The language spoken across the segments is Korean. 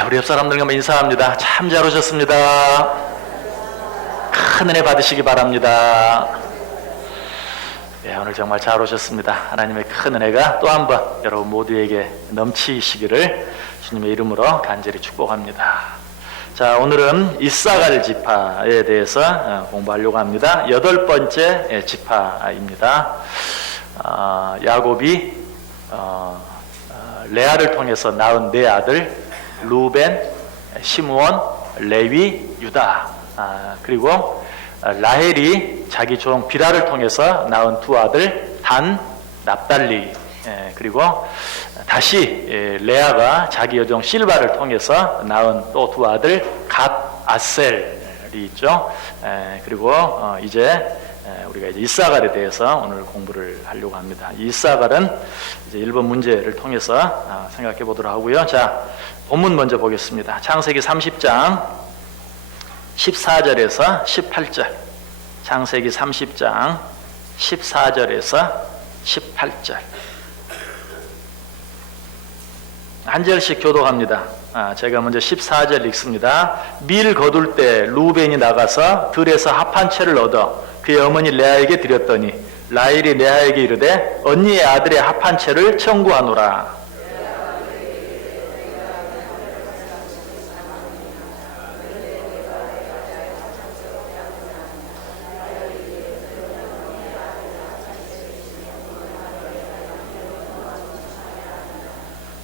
우리 옆 사람들과 인사합니다. 참 잘 오셨습니다. 큰 은혜 받으시기 바랍니다. 오늘 정말 잘 오셨습니다. 하나님의 큰 은혜가 또 한 번 여러분 모두에게 넘치시기를 주님의 이름으로 간절히 축복합니다. 자, 오늘은 이사갈 지파에 대해서 공부하려고 합니다. 8번째 지파입니다. 야곱이 레아를 통해서 낳은 네 아들 루벤, 시므온, 레위, 유다, 그리고 라헬이 자기 종 비라를 통해서 낳은 두 아들 단, 납달리, 그리고 다시 레아가 자기 여종 실바를 통해서 낳은 또 두 아들 갓, 아셀이 있죠. 그리고 이제 우리가 이제 이사갈에 대해서 오늘 공부를 하려고 합니다. 이사갈은 이제 1번 문제를 통해서 생각해 보도록 하고요. 자, 본문 먼저 보겠습니다. 창세기 30장 14절에서 18절. 창세기 30장 14절에서 18절. 한 절씩 교독합니다. 제가 먼저 14절 읽습니다. 밀 거둘 때 루벤이 나가서 들에서 합 한 채를 얻어 그의 어머니 레아에게 드렸더니 라헬이 레아에게 이르되 언니의 아들의 합 한 채를 청구하노라.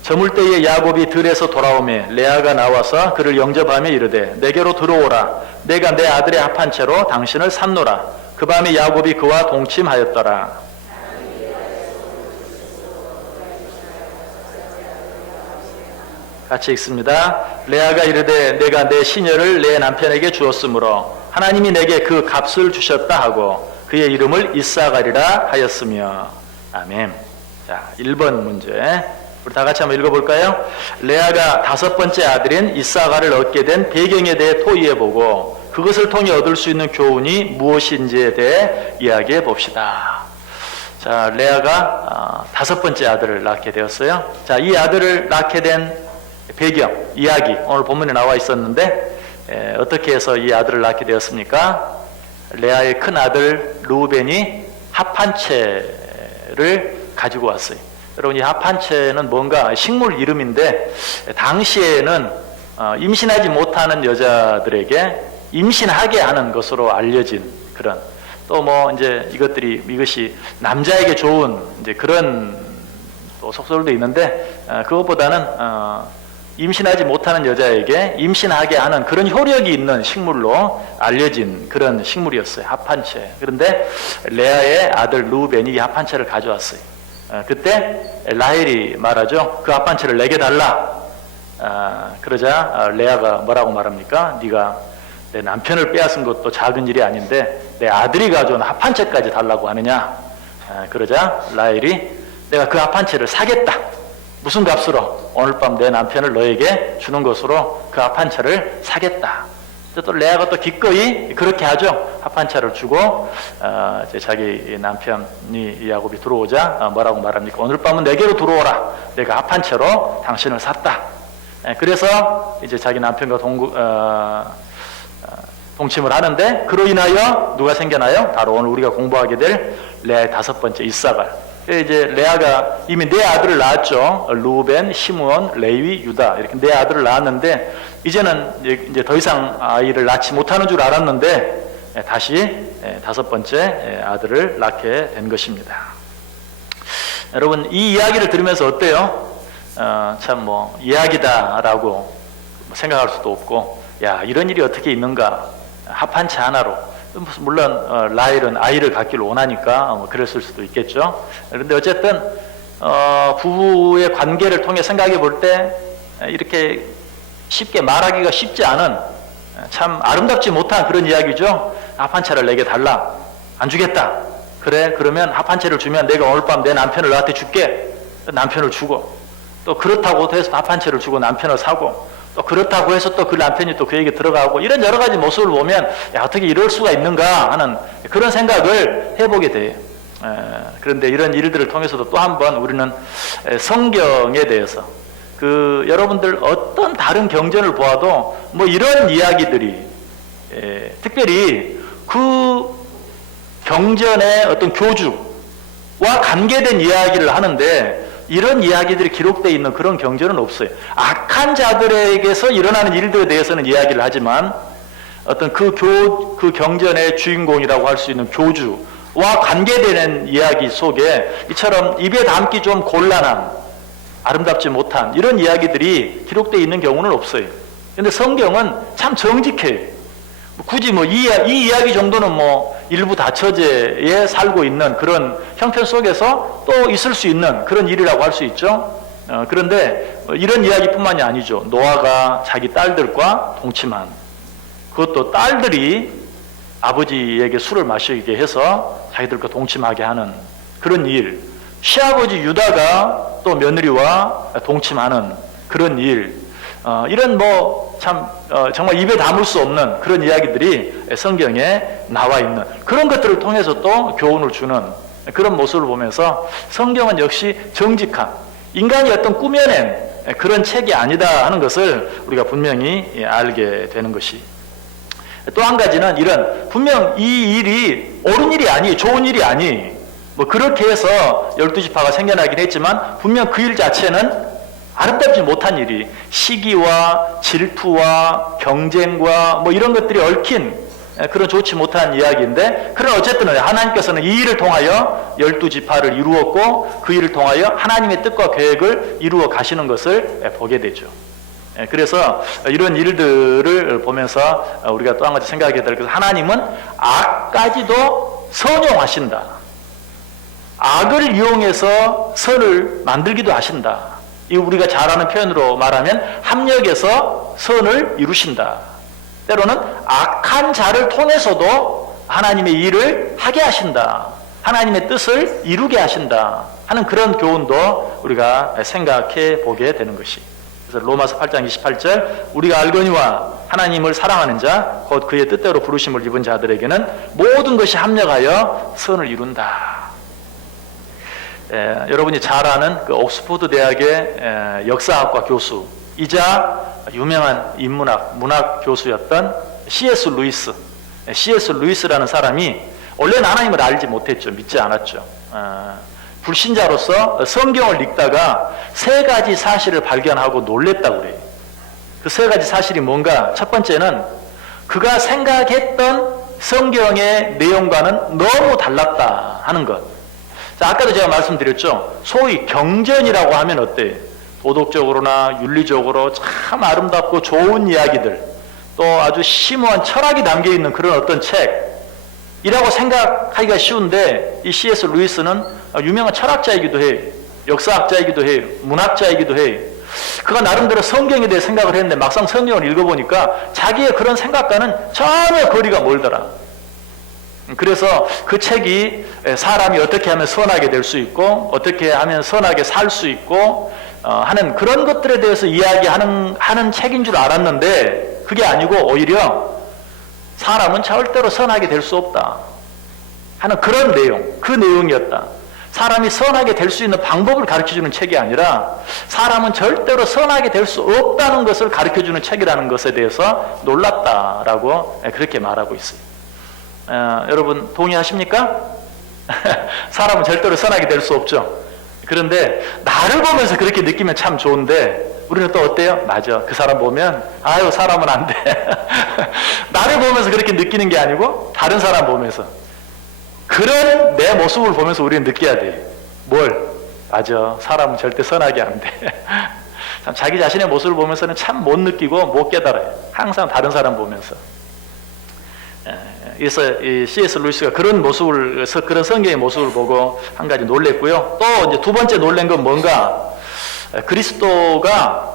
저물 때에 야곱이 들에서 돌아오매 레아가 나와서 그를 영접하며 이르되 내게로 들어오라. 내가 내 아들의 합 한 채로 당신을 샀노라. 그 밤에 야곱이 그와 동침하였더라. 같이 읽습니다. 레아가 이르되 내가 내 시녀를 내 남편에게 주었으므로 하나님이 내게 그 값을 주셨다 하고 그의 이름을 이사갈이라 하였으며. 아멘. 자, 1번 문제 우리 다 같이 한번 읽어볼까요? 레아가 5번째 아들인 이사갈을 얻게 된 배경에 대해 토의해보고 그것을 통해 얻을 수 있는 교훈이 무엇인지에 대해 이야기해 봅시다. 자, 레아가 5번째 아들을 낳게 되었어요. 자, 이 아들을 낳게 된 배경, 이야기 오늘 본문에 나와 있었는데 어떻게 해서 이 아들을 낳게 되었습니까? 레아의 큰 아들 루벤이 합 한 채를 가지고 왔어요. 여러분, 이 합 한 채는 뭔가 식물 이름인데 당시에는 임신하지 못하는 여자들에게 임신하게 하는 것으로 알려진 그런, 또 뭐 이제 이것이 남자에게 좋은 이제 그런 또 속설도 있는데 그것보다는 임신하지 못하는 여자에게 임신하게 하는 그런 효력이 있는 식물로 알려진 그런 식물이었어요. 합 한 채. 그런데 레아의 아들 루벤이 이 합 한 채를 가져왔어요. 그때 라헬이 말하죠. 그 합 한 채를 내게 달라. 그러자 레아가 뭐라고 말합니까? 네가 내 남편을 빼앗은 것도 작은 일이 아닌데 내 아들이 가져온 합 한 채까지 달라고 하느냐? 그러자 라헬이 내가 그 합 한 채를 사겠다. 무슨 값으로? 오늘 밤 내 남편을 너에게 주는 것으로 그 합 한 채를 사겠다. 또 레아가 또 기꺼이 그렇게 하죠. 합 한 채를 주고 이제 자기 남편이 야곱이 들어오자 뭐라고 말합니까? 오늘 밤은 내게로 들어오라. 내가 합 한 채로 당신을 샀다. 그래서 이제 자기 남편과 동침을 하는데 그로 인하여 누가 생겨나요? 바로 오늘 우리가 공부하게 될 레아의 5번째 이사갈. 이제 레아가 이미 네 아들을 낳았죠. 루벤, 시므온, 레위, 유다 이렇게 네 아들을 낳았는데 이제는 이제 더 이상 아이를 낳지 못하는 줄 알았는데 다시 5번째 아들을 낳게 된 것입니다. 여러분, 이 이야기를 들으면서 어때요? 참 뭐 이야기다라고 생각할 수도 없고, 야, 이런 일이 어떻게 있는가? 합 한 채 하나로. 물론 라헬은 아이를 갖기를 원하니까 그랬을 수도 있겠죠. 그런데 어쨌든 부부의 관계를 통해 생각해 볼 때 이렇게 쉽게 말하기가 쉽지 않은 참 아름답지 못한 그런 이야기죠. 합 한 채를 내게 달라. 안 주겠다. 그래, 그러면 합 한 채를 주면 내가 오늘 밤 내 남편을 너한테 줄게. 남편을 주고, 또 그렇다고 해서 합 한 채를 주고 남편을 사고, 또 그렇다고 해서 또 그 남편이 또 그에게 들어가고, 이런 여러 가지 모습을 보면 야, 어떻게 이럴 수가 있는가 하는 그런 생각을 해보게 돼요. 그런데 이런 일들을 통해서도 또 한 번 우리는 성경에 대해서 여러분들 어떤 다른 경전을 보아도 뭐 이런 이야기들이 특별히 그 경전의 어떤 교주와 관계된 이야기를 하는데 이런 이야기들이 기록되어 있는 그런 경전은 없어요. 악한 자들에게서 일어나는 일들에 대해서는 이야기를 하지만 어떤 그 경전의 주인공이라고 할 수 있는 교주와 관계되는 이야기 속에 이처럼 입에 담기 좀 곤란한, 아름답지 못한 이런 이야기들이 기록되어 있는 경우는 없어요. 그런데 성경은 참 정직해요. 굳이 이 이야기 정도는 일부 다처제에 살고 있는 그런 형편 속에서 또 있을 수 있는 그런 일이라고 할 수 있죠. 그런데 이런 이야기뿐만이 아니죠. 노아가 자기 딸들과 동침한, 그것도 딸들이 아버지에게 술을 마시게 해서 자기들과 동침하게 하는 그런 일, 시아버지 유다가 또 며느리와 동침하는 그런 일, 이런 정말 입에 담을 수 없는 그런 이야기들이 성경에 나와 있는 그런 것들을 통해서 또 교훈을 주는 그런 모습을 보면서 성경은 역시 정직한, 인간이 어떤 꾸며낸 그런 책이 아니다 하는 것을 우리가 분명히 알게 되는 것이. 또 한 가지는 분명 이 일이 옳은 일이 아니, 좋은 일이 아니, 그렇게 해서 12지파가 생겨나긴 했지만 분명 그 일 자체는 아름답지 못한 일이, 시기와 질투와 경쟁과 이런 것들이 얽힌 그런 좋지 못한 이야기인데, 그러나 어쨌든 하나님께서는 이 일을 통하여 12지파를 이루었고 그 일을 통하여 하나님의 뜻과 계획을 이루어 가시는 것을 보게 되죠. 그래서 이런 일들을 보면서 우리가 또 한 가지 생각하게 될 것은, 하나님은 악까지도 선용하신다. 악을 이용해서 선을 만들기도 하신다. 이 우리가 잘 아는 표현으로 말하면 합력해서 선을 이루신다. 때로는 악한 자를 통해서도 하나님의 일을 하게 하신다. 하나님의 뜻을 이루게 하신다 하는 그런 교훈도 우리가 생각해 보게 되는 것이. 그래서 로마서 8장 28절, 우리가 알거니와 하나님을 사랑하는 자 곧 그의 뜻대로 부르심을 입은 자들에게는 모든 것이 합력하여 선을 이룬다. 여러분이 잘 아는 그 옥스퍼드 대학의 역사학과 교수이자 유명한 인문학, 문학 교수였던 C.S. 루이스. C.S. 루이스라는 사람이 원래는 하나님을 알지 못했죠. 믿지 않았죠. 불신자로서 성경을 읽다가 3가지 사실을 발견하고 놀랬다고 그래요. 그 3가지 사실이 뭔가? 첫 번째는 그가 생각했던 성경의 내용과는 너무 달랐다 하는 것. 자, 아까도 제가 말씀드렸죠. 소위 경전이라고 하면 어때요? 도덕적으로나 윤리적으로 참 아름답고 좋은 이야기들, 또 아주 심오한 철학이 담겨있는 그런 어떤 책이라고 생각하기가 쉬운데, 이 C.S. 루이스는 유명한 철학자이기도 해요. 역사학자이기도 해요. 문학자이기도 해요. 그가 나름대로 성경에 대해 생각을 했는데 막상 성경을 읽어보니까 자기의 그런 생각과는 전혀 거리가 멀더라. 그래서 그 책이 사람이 어떻게 하면 선하게 될 수 있고 어떻게 하면 선하게 살 수 있고 하는 그런 것들에 대해서 이야기하는 책인 줄 알았는데, 그게 아니고 오히려 사람은 절대로 선하게 될 수 없다 하는 그런 내용, 그 내용이었다. 사람이 선하게 될 수 있는 방법을 가르쳐주는 책이 아니라 사람은 절대로 선하게 될 수 없다는 것을 가르쳐주는 책이라는 것에 대해서 놀랐다라고 그렇게 말하고 있어요. 여러분 동의하십니까? 사람은 절대로 선하게 될 수 없죠. 그런데 나를 보면서 그렇게 느끼면 참 좋은데, 우리는 또 어때요? 맞아, 그 사람 보면 아유 사람은 안 돼. 나를 보면서 그렇게 느끼는 게 아니고 다른 사람 보면서, 그런 내 모습을 보면서 우리는 느껴야 돼. 뭘? 맞아, 사람은 절대 선하게 안 돼. 참 자기 자신의 모습을 보면서는 참 못 느끼고 못 깨달아요. 항상 다른 사람 보면서. 그래서 이 C.S. 루이스가 그런 모습을, 그런 성경의 모습을 보고 한 가지 놀랬고요. 또 이제 두 번째 놀란 건 뭔가? 그리스도가,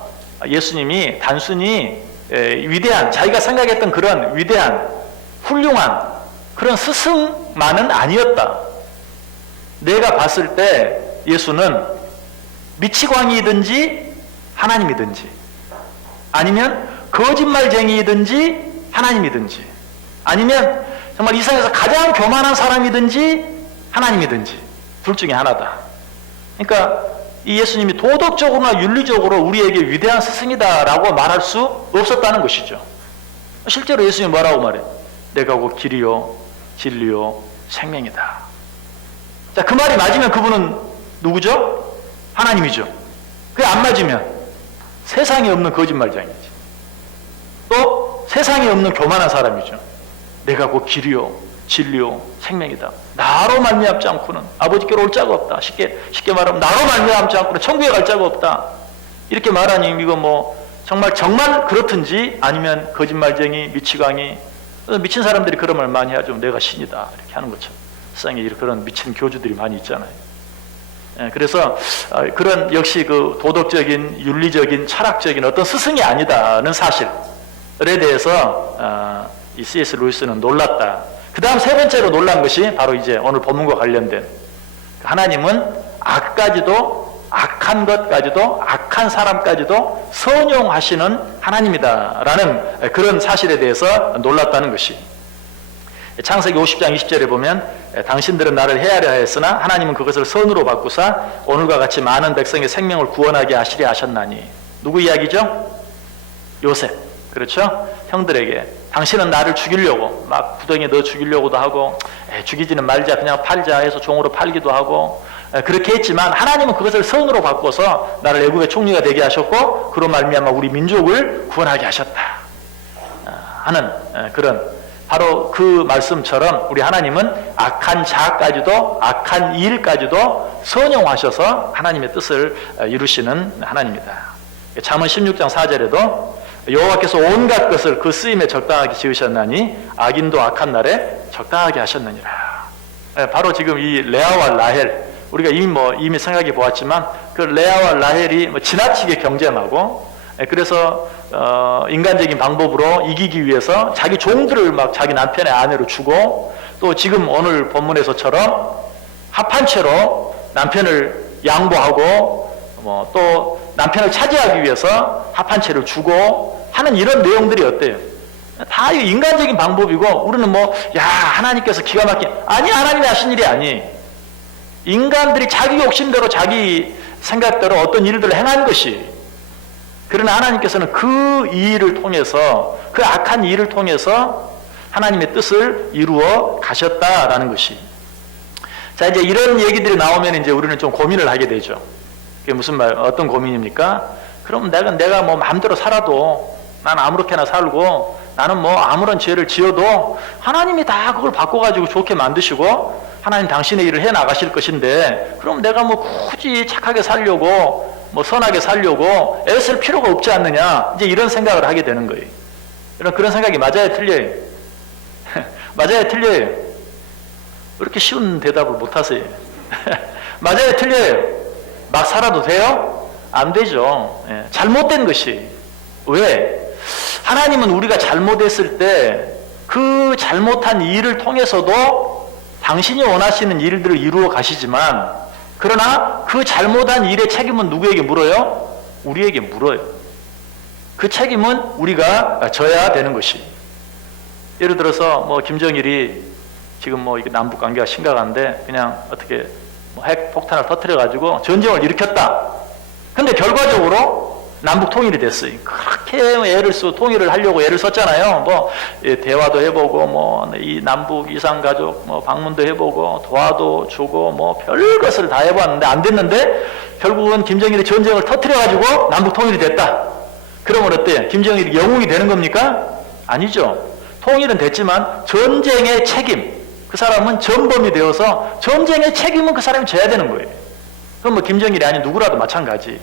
예수님이 단순히 위대한, 자기가 생각했던 그런 위대한, 훌륭한 그런 스승만은 아니었다. 내가 봤을 때 예수는 미치광이든지 하나님이든지, 아니면 거짓말쟁이든지 하나님이든지, 아니면 정말 이 세상에서 가장 교만한 사람이든지 하나님이든지 둘 중에 하나다. 그러니까 이 예수님이 도덕적으로나 윤리적으로 우리에게 위대한 스승이다라고 말할 수 없었다는 것이죠. 실제로 예수님이 뭐라고 말해요? 내가 곧 길이요 진리요 생명이다. 자, 그 말이 맞으면 그분은 누구죠? 하나님이죠. 그게 안 맞으면 세상에 없는 거짓말장이지. 또 세상에 없는 교만한 사람이죠. 내가 곧 길이요 진리요 생명이다. 나로 말미암지 않고는 아버지께로 올 자가 없다. 쉽게 말하면 나로 말미암지 않고는 천국에 갈 자가 없다. 이렇게 말하니 이거 뭐 정말 그렇든지 아니면 거짓말쟁이 미치광이 미친 사람들이 그런 말 많이 하죠. 내가 신이다 이렇게 하는 것처럼 세상에 그런 미친 교주들이 많이 있잖아요. 그래서 그런 역시 그 도덕적인 윤리적인 철학적인 어떤 스승이 아니다는 사실에 대해서 이 C.S. 루이스는 놀랐다. 그 다음 세 번째로 놀란 것이 바로 이제 오늘 본문과 관련된 하나님은 악한 것까지도 악한 사람까지도 선용하시는 하나님이다라는 그런 사실에 대해서 놀랐다는 것이 창세기 50장 20절에 보면 당신들은 나를 헤아려 하였으나 하나님은 그것을 선으로 바꾸사 오늘과 같이 많은 백성의 생명을 구원하게 하시려 하셨나니. 누구 이야기죠? 요셉. 그렇죠? 형들에게 당신은 나를 죽이려고 막 구덩이에 넣어 죽이려고도 하고 죽이지는 말자 그냥 팔자 해서 종으로 팔기도 하고 그렇게 했지만 하나님은 그것을 선으로 바꿔서 나를 애굽의 총리가 되게 하셨고 그로 말미암아 우리 민족을 구원하게 하셨다 하는 그런 바로 그 말씀처럼 우리 하나님은 악한 자까지도 악한 일까지도 선용하셔서 하나님의 뜻을 이루시는 하나님이다. 잠언 16장 4절에도 여호와께서 온갖 것을 그 쓰임에 적당하게 지으셨나니 악인도 악한 날에 적당하게 하셨느니라. 바로 지금 이 레아와 라헬 우리가 이미 생각해 보았지만 그 레아와 라헬이 지나치게 경쟁하고 그래서 인간적인 방법으로 이기기 위해서 자기 종들을 막 자기 남편의 아내로 주고 또 지금 오늘 본문에서처럼 합한 채로 남편을 양보하고 또 남편을 차지하기 위해서 합한 채를 주고 하는 이런 내용들이 어때요? 다 인간적인 방법이고 우리는 하나님께서 기가 막힌 아니 하나님이 하신 일이 아니 인간들이 자기 욕심대로 자기 생각대로 어떤 일들을 행한 것이 그러나 하나님께서는 그 일을 통해서 그 악한 일을 통해서 하나님의 뜻을 이루어 가셨다라는 것이 자 이제 이런 얘기들이 나오면 이제 우리는 좀 고민을 하게 되죠. 그게 무슨 어떤 고민입니까? 그럼 내가 마음대로 살아도 난 아무렇게나 살고 나는 아무런 죄를 지어도 하나님이 다 그걸 바꿔가지고 좋게 만드시고 하나님 당신의 일을 해 나가실 것인데 그럼 내가 굳이 착하게 살려고 선하게 살려고 애쓸 필요가 없지 않느냐 이제 이런 생각을 하게 되는 거예요. 그런 생각이 맞아요 틀려요? 맞아요 틀려요? 왜 이렇게 쉬운 대답을 못 하세요? 맞아요 틀려요? 막 살아도 돼요? 안 되죠. 잘못된 것이 왜? 하나님은 우리가 잘못했을 때 그 잘못한 일을 통해서도 당신이 원하시는 일들을 이루어 가시지만 그러나 그 잘못한 일의 책임은 누구에게 물어요? 우리에게 물어요. 그 책임은 우리가 져야 되는 것이. 예를 들어서 김정일이 지금 이게 남북 관계가 심각한데 그냥 어떻게 핵 폭탄을 터뜨려 가지고 전쟁을 일으켰다. 근데 결과적으로 남북 통일이 됐어요. 그렇게 애를 쓰고 통일을 하려고 애를 썼잖아요. 대화도 해보고 이 남북 이산가족 방문도 해보고 도와도 주고 별 것을 다 해봤는데 안 됐는데 결국은 김정일이 전쟁을 터뜨려 가지고 남북 통일이 됐다. 그러면 어때요? 김정일이 영웅이 되는 겁니까? 아니죠. 통일은 됐지만 전쟁의 책임 그 사람은 전범이 되어서 전쟁의 책임은 그 사람이 져야 되는 거예요. 그럼 김정일이 아닌 누구라도 마찬가지.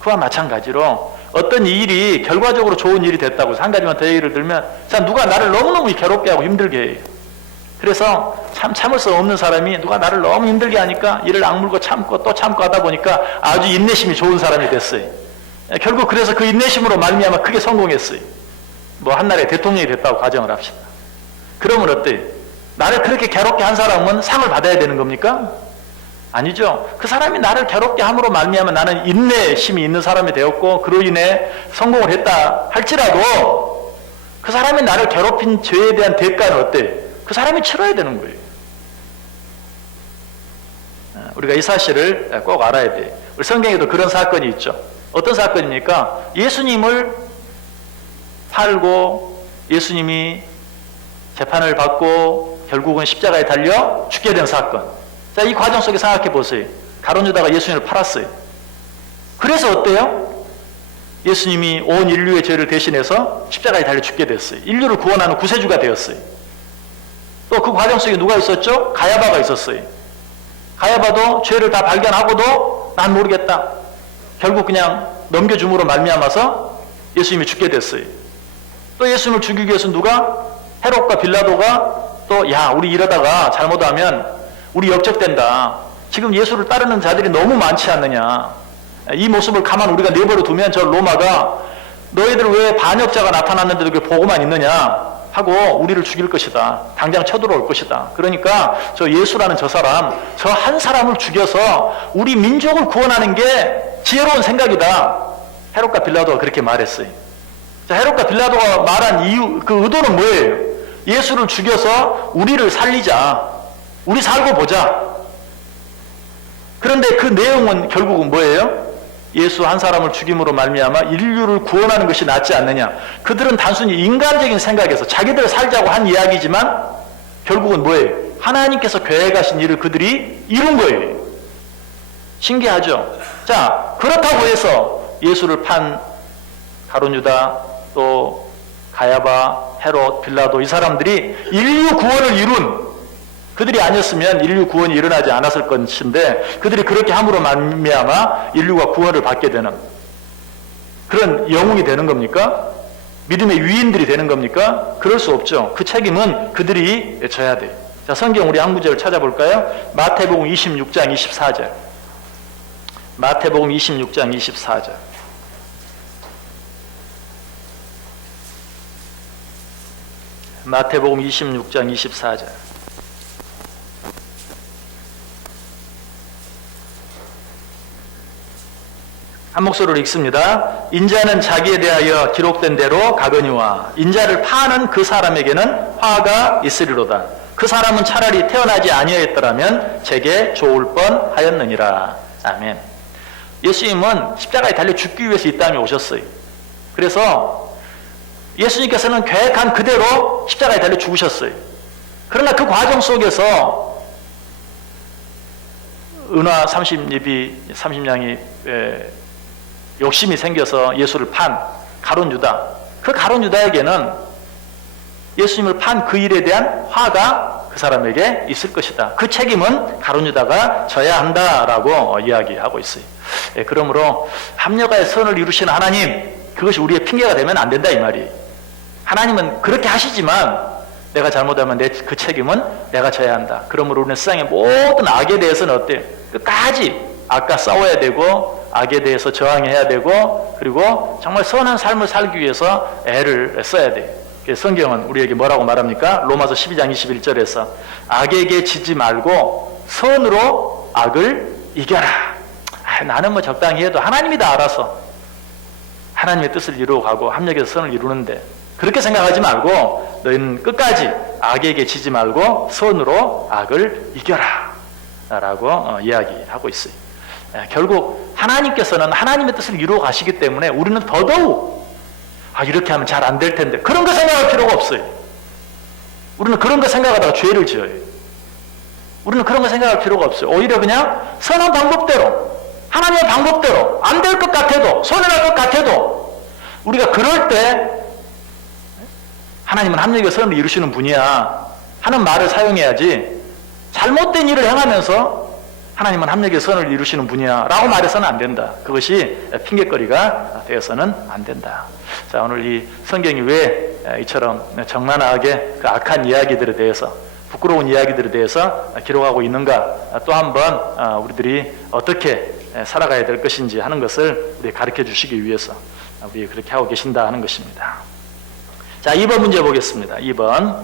그와 마찬가지로 어떤 일이 결과적으로 좋은 일이 됐다고 한 가지만 더 예를 들면 누가 나를 너무너무 괴롭게 하고 힘들게 해요. 그래서 참을 수 없는 사람이 누가 나를 너무 힘들게 하니까 이를 악물고 참고 또 참고 하다 보니까 아주 인내심이 좋은 사람이 됐어요. 결국 그래서 그 인내심으로 말미암아 크게 성공했어요. 한나라의 대통령이 됐다고 가정을 합시다. 그러면 어때요? 나를 그렇게 괴롭게 한 사람은 상을 받아야 되는 겁니까? 아니죠. 그 사람이 나를 괴롭게 함으로 말미암아 나는 인내심이 있는 사람이 되었고 그로 인해 성공을 했다 할지라도 그 사람이 나를 괴롭힌 죄에 대한 대가는 어때요? 그 사람이 치러야 되는 거예요. 우리가 이 사실을 꼭 알아야 돼요. 우리 성경에도 그런 사건이 있죠. 어떤 사건입니까? 예수님을 팔고 예수님이 재판을 받고 결국은 십자가에 달려 죽게 된 사건. 자, 이 과정 속에 생각해 보세요. 가룟 유다가 예수님을 팔았어요. 그래서 어때요? 예수님이 온 인류의 죄를 대신해서 십자가에 달려 죽게 됐어요. 인류를 구원하는 구세주가 되었어요. 또 그 과정 속에 누가 있었죠? 가야바가 있었어요. 가야바도 죄를 다 발견하고도 난 모르겠다. 결국 그냥 넘겨줌으로 말미암아서 예수님이 죽게 됐어요. 또 예수님을 죽이기 위해서 누가? 헤롯과 빌라도가 또 야, 우리 이러다가 잘못하면 우리 역적된다. 지금 예수를 따르는 자들이 너무 많지 않느냐. 이 모습을 가만 우리가 내버려 두면 저 로마가 너희들 왜 반역자가 나타났는데도 그 보고만 있느냐 하고 우리를 죽일 것이다. 당장 쳐들어올 것이다. 그러니까 저 예수라는 저 사람, 저 한 사람을 죽여서 우리 민족을 구원하는 게 지혜로운 생각이다. 헤롯과 빌라도가 그렇게 말했어요. 자, 헤롯과 빌라도가 말한 이유, 그 의도는 뭐예요? 예수를 죽여서 우리를 살리자. 우리 살고 보자. 그런데 그 내용은 결국은 뭐예요? 예수 한 사람을 죽임으로 말미암아 인류를 구원하는 것이 낫지 않느냐. 그들은 단순히 인간적인 생각에서 자기들 살자고 한 이야기지만 결국은 뭐예요? 하나님께서 계획하신 일을 그들이 이룬 거예요. 신기하죠? 자, 그렇다고 해서 예수를 판 가룟 유다, 또 가야바, 헤롯, 빌라도 이 사람들이 인류 구원을 이룬 그들이 아니었으면 인류 구원이 일어나지 않았을 것인데 그들이 그렇게 함으로 말미암아 인류가 구원을 받게 되는 그런 영웅이 되는 겁니까? 믿음의 위인들이 되는 겁니까? 그럴 수 없죠. 그 책임은 그들이 져야 돼요. 자, 성경 우리 한 구절을 찾아볼까요? 마태복음 26장 24절. 마태복음 26장 24절. 마태복음 26장 24절. 한 목소리로 읽습니다. 인자는 자기에 대하여 기록된 대로 가거니와 인자를 파는 그 사람에게는 화가 있으리로다. 그 사람은 차라리 태어나지 아니하였더라면 제게 좋을 뻔하였느니라. 아멘. 예수님은 십자가에 달려 죽기 위해서 이 땅에 오셨어요. 그래서 예수님께서는 계획한 그대로 십자가에 달려 죽으셨어요. 그러나 그 과정 속에서 은화 30냥이 욕심이 생겨서 예수를 판 가룟 유다. 그 가룟 유다에게는 예수님을 판 그 일에 대한 화가 그 사람에게 있을 것이다. 그 책임은 가룟 유다가 져야 한다라고 이야기하고 있어요. 그러므로 합력하여 선을 이루시는 하나님, 그것이 우리의 핑계가 되면 안 된다 이 말이에요. 하나님은 그렇게 하시지만 내가 잘못하면 그 책임은 내가 져야 한다. 그러므로 우리는 세상의 모든 악에 대해서는 어때요? 끝까지 악과 싸워야 되고 악에 대해서 저항해야 되고 그리고 정말 선한 삶을 살기 위해서 애를 써야 돼요. 성경은 우리에게 뭐라고 말합니까? 로마서 12장 21절에서 악에게 지지 말고 선으로 악을 이겨라. 나는 뭐 적당히 해도 하나님이 다 알아서 하나님의 뜻을 이루어 가고 합력해서 선을 이루는데 그렇게 생각하지 말고 너희는 끝까지 악에게 지지 말고 선으로 악을 이겨라 라고 이야기하고 있어요. 결국 하나님께서는 하나님의 뜻을 이루어 가시기 때문에 우리는 더더욱 이렇게 하면 잘 안 될 텐데 그런 거 생각할 필요가 없어요. 우리는 그런 거 생각하다가 죄를 지어요. 우리는 그런 거 생각할 필요가 없어요. 오히려 그냥 선한 방법대로 하나님의 방법대로 안 될 것 같아도 손해날 것 같아도 우리가 그럴 때 하나님은 합력의 선을 이루시는 분이야 하는 말을 사용해야지 잘못된 일을 행하면서 하나님은 합력의 선을 이루시는 분이야 라고 말해서는 안 된다. 그것이 핑계거리가 되어서는 안 된다. 자, 오늘 이 성경이 왜 이처럼 적나라하게 그 악한 이야기들에 대해서 부끄러운 이야기들에 대해서 기록하고 있는가 또 한번 우리들이 어떻게 살아가야 될 것인지 하는 것을 우리 가르쳐 주시기 위해서 우리 그렇게 하고 계신다 하는 것입니다. 자, 2번 문제 보겠습니다. 2번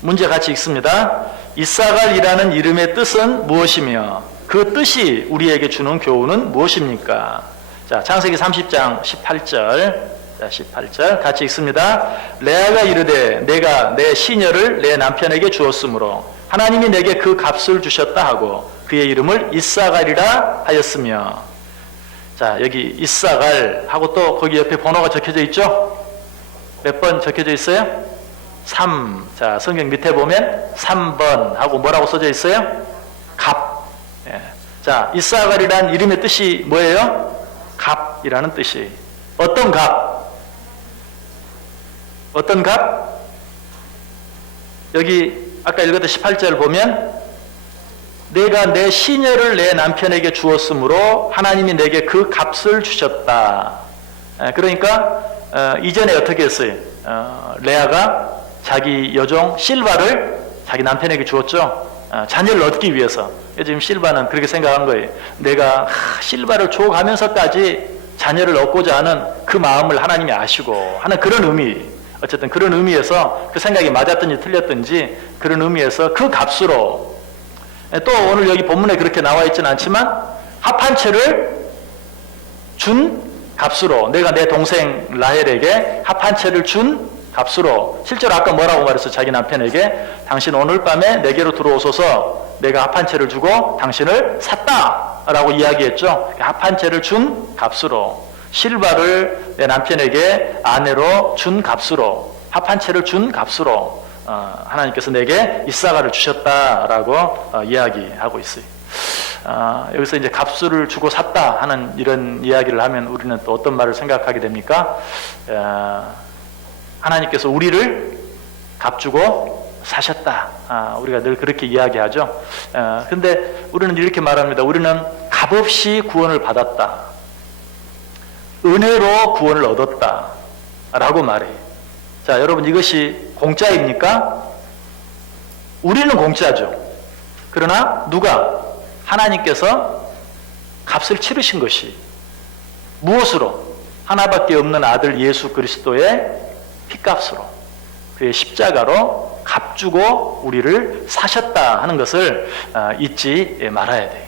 문제 같이 읽습니다. 이사갈이라는 이름의 뜻은 무엇이며 그 뜻이 우리에게 주는 교훈은 무엇입니까? 자, 창세기 30장 18절. 자, 18절 같이 읽습니다. 레아가 이르되 내가 내 시녀를 내 남편에게 주었으므로 하나님이 내게 그 값을 주셨다 하고 그의 이름을 이사갈이라 하였으며. 자, 여기 이사갈 하고 또 거기 옆에 번호가 적혀져 있죠? 몇 번 적혀져 있어요? 3. 자, 성경 밑에 보면 3번 하고 뭐라고 써져 있어요? 갑. 예. 자, 이사갈이란 이름의 뜻이 뭐예요? 갑이라는 뜻이. 어떤 갑? 어떤 갑? 여기 아까 읽었던 18절 보면 내가 내 시녀를 내 남편에게 주었으므로 하나님이 내게 그 값을 주셨다. 그러니까 이전에 어떻게 했어요? 레아가 자기 여종 실바를 자기 남편에게 주었죠. 자녀를 얻기 위해서. 지금 실바는 그렇게 생각한 거예요. 내가 실바를 줘가면서까지 자녀를 얻고자 하는 그 마음을 하나님이 아시고 하는 그런 의미. 어쨌든 그런 의미에서 그 생각이 맞았든지 틀렸든지 그런 의미에서 그 값으로, 또 오늘 여기 본문에 그렇게 나와 있지는 않지만 합한 채를 준 값으로, 내가 내 동생 라헬에게 합한 채를 준 값으로, 실제로 아까 뭐라고 말했어? 자기 남편에게 당신 오늘 밤에 내게로 들어오소서 내가 합한 채를 주고 당신을 샀다 라고 이야기했죠. 합한 채를 준 값으로, 실바를 내 남편에게 아내로 준 값으로, 합한 채를 준 값으로 하나님께서 내게 이사갈을 주셨다라고 이야기하고 있어요. 여기서 이제 값을 주고 샀다 하는 이런 이야기를 하면 우리는 또 어떤 말을 생각하게 됩니까? 하나님께서 우리를 값 주고 사셨다. 우리가 늘 그렇게 이야기하죠. 근데 우리는 이렇게 말합니다. 우리는 값없이 구원을 받았다. 은혜로 구원을 얻었다 라고 말해요. 자, 여러분, 이것이 공짜입니까? 우리는 공짜죠. 그러나 누가? 하나님께서 값을 치르신 것이 무엇으로? 하나밖에 없는 아들 예수 그리스도의 피값으로, 그의 십자가로 값 주고 우리를 사셨다 하는 것을 잊지 말아야 돼요.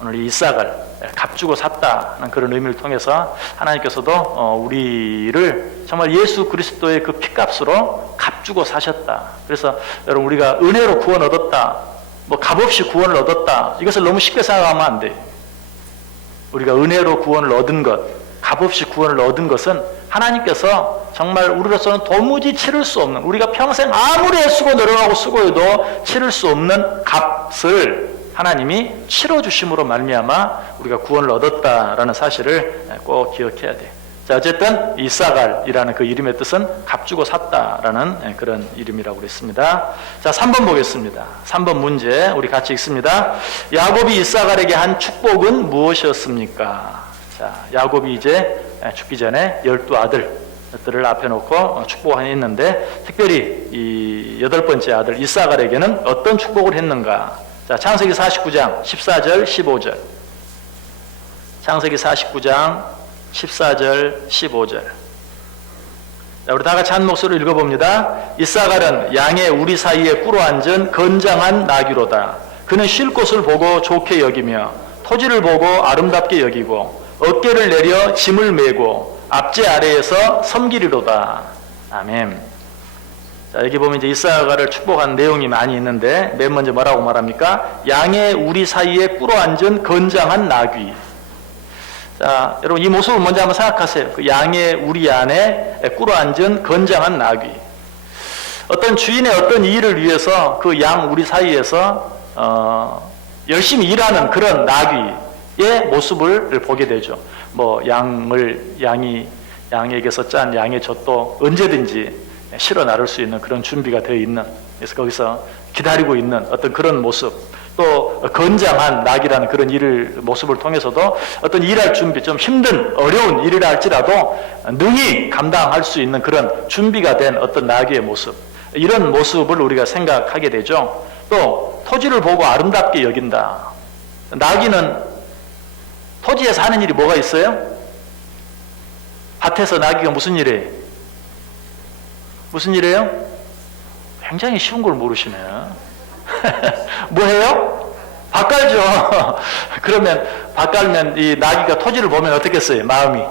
오늘 이 이삭을 값 주고 샀다는 그런 의미를 통해서 하나님께서도 우리를 정말 예수 그리스도의 그 피값으로 값 주고 사셨다. 그래서 여러분, 우리가 은혜로 구원 얻었다, 뭐 값없이 구원을 얻었다, 이것을 너무 쉽게 생각하면 안 돼요. 우리가 은혜로 구원을 얻은 것, 값없이 구원을 얻은 것은 하나님께서 정말 우리로서는 도무지 치를 수 없는, 우리가 평생 아무리 애쓰고 노력하고 수고해도 치를 수 없는 값을 하나님이 치러주심으로 말미암아 우리가 구원을 얻었다라는 사실을 꼭 기억해야 돼요. 자, 어쨌든 이사갈이라는 그 이름의 뜻은 값 주고 샀다라는 그런 이름이라고 그랬습니다. 자, 3번 보겠습니다. 3번 문제 우리 같이 읽습니다. 야곱이 이사갈에게 한 축복은 무엇이었습니까? 자, 야곱이 이제 죽기 전에 12아들들을 앞에 놓고 축복했는데 특별히 이 8번째 아들 이사갈에게는 어떤 축복을 했는가? 자, 창세기 49장 14절 15절. 창세기 49장 14절 15절. 자, 우리 다 같이 한 목소리로 읽어봅니다. 이사갈은 양의 우리 사이에 꿇어 앉은 건장한 나귀로다. 그는 쉴 곳을 보고 좋게 여기며 토지를 보고 아름답게 여기고 어깨를 내려 짐을 메고 앞제 아래에서 섬기리로다. 아멘. 자, 여기 보면 이제 이사갈을 축복한 내용이 많이 있는데 맨 먼저 뭐라고 말합니까? 양의 우리 사이에 꿇어 앉은 건장한 나귀. 자, 여러분, 이 모습을 먼저 한번 생각하세요. 그 양의 우리 안에 꿇어 앉은 건장한 나귀. 어떤 주인의 어떤 일을 위해서 그 양 우리 사이에서 열심히 일하는 그런 나귀의 모습을 보게 되죠. 뭐 양에게서 짠 양의 젖도 언제든지 실어 나를 수 있는 그런 준비가 되어 있는, 그래서 거기서 기다리고 있는 어떤 그런 모습, 또 건장한 낙이라는 그런 모습을 통해서도 어떤 일할 준비, 좀 힘든 어려운 일이라 할지라도 능히 감당할 수 있는 그런 준비가 된 어떤 낙의 모습, 이런 모습을 우리가 생각하게 되죠. 또 토지를 보고 아름답게 여긴다. 나귀는 토지에서 하는 일이 뭐가 있어요? 밭에서 나귀가 무슨 일이에요? 무슨 일이에요? 굉장히 쉬운 걸 모르시네. 뭐 해요? 밭 갈죠. 그러면 밭 갈면 이 나귀가 토지를 보면 어떻겠어요? 마음이,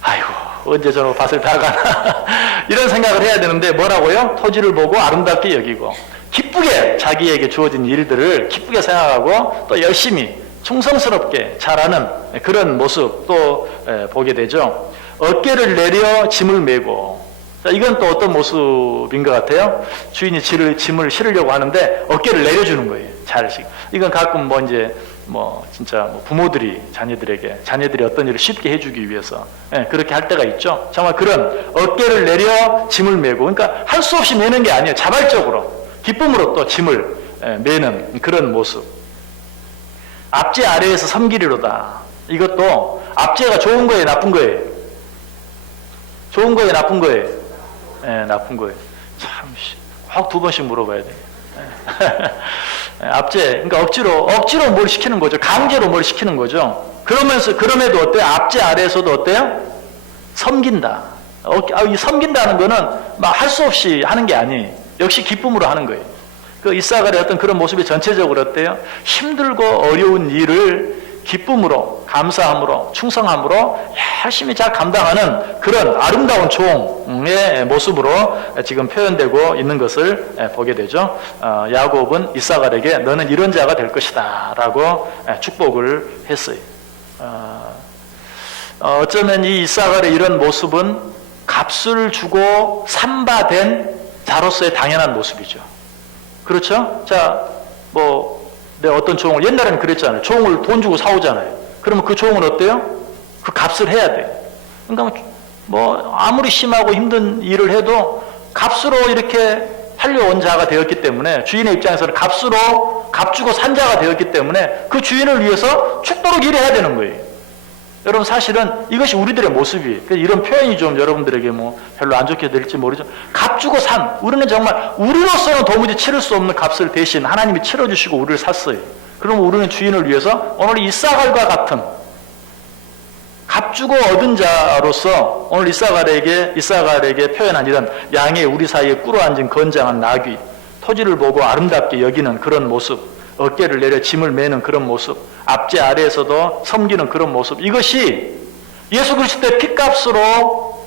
아이고 언제 저런 밭을 다 가나 이런 생각을 해야 되는데 뭐라고요? 토지를 보고 아름답게 여기고, 기쁘게 자기에게 주어진 일들을 기쁘게 생각하고 또 열심히 충성스럽게 잘하는 그런 모습 또 보게 되죠. 어깨를 내려 짐을 메고, 자, 이건 또 어떤 모습인 것 같아요? 주인이 짐을 실으려고 하는데 어깨를 내려주는 거예요. 잘씩. 이건 가끔 진짜 부모들이 자녀들이 어떤 일을 쉽게 해주기 위해서 그렇게 할 때가 있죠. 정말 그런 어깨를 내려 짐을 메고, 그러니까 할 수 없이 메는 게 아니에요. 자발적으로 기쁨으로 또 짐을 메는 그런 모습. 압제 아래에서 섬기리로다. 이것도 압제가 좋은 거예요, 나쁜 거예요? 좋은 거예요, 나쁜 거예요? 나쁜 거예요. 참, 꼭 2번씩 물어봐야 돼요. 압제, 그러니까 억지로 뭘 시키는 거죠. 강제로 뭘 시키는 거죠. 그럼에도 어때요? 압제 아래에서도 어때요? 섬긴다. 이 섬긴다는 거는 막 할 수 없이 하는 게 아니에요. 역시 기쁨으로 하는 거예요. 그 이사갈의 어떤 그런 모습이 전체적으로 어때요? 힘들고 어려운 일을 기쁨으로, 감사함으로, 충성함으로 열심히 잘 감당하는 그런 아름다운 종의 모습으로 지금 표현되고 있는 것을 보게 되죠. 야곱은 이사갈에게 너는 이런 자가 될 것이다 라고 축복을 했어요. 어쩌면 이 이사갈의 이런 모습은 값을 주고 산바된 자로서의 당연한 모습이죠. 그렇죠? 자, 어떤 종을, 옛날에는 그랬잖아요. 종을 돈 주고 사오잖아요. 그러면 그 종은 어때요? 그 값을 해야 돼요. 그러니까 아무리 심하고 힘든 일을 해도 값으로 이렇게 팔려온 자가 되었기 때문에, 주인의 입장에서는 값 주고 산 자가 되었기 때문에 그 주인을 위해서 죽도록 일해야 되는 거예요. 여러분, 사실은 이것이 우리들의 모습이에요. 이런 표현이 좀 여러분들에게 별로 안 좋게 들릴지 모르죠. 값 주고 산. 우리는 정말 우리로서는 도무지 치를 수 없는 값을 대신 하나님이 치러주시고 우리를 샀어요. 그러면 우리는 주인을 위해서 오늘 이사갈과 같은 값 주고 얻은 자로서 오늘 이사갈에게 표현한 이런 양의 우리 사이에 꿇어앉은 건장한 나귀, 토지를 보고 아름답게 여기는 그런 모습, 어깨를 내려 짐을 메는 그런 모습, 압제 아래에서도 섬기는 그런 모습, 이것이 예수 그리스도의 핏값으로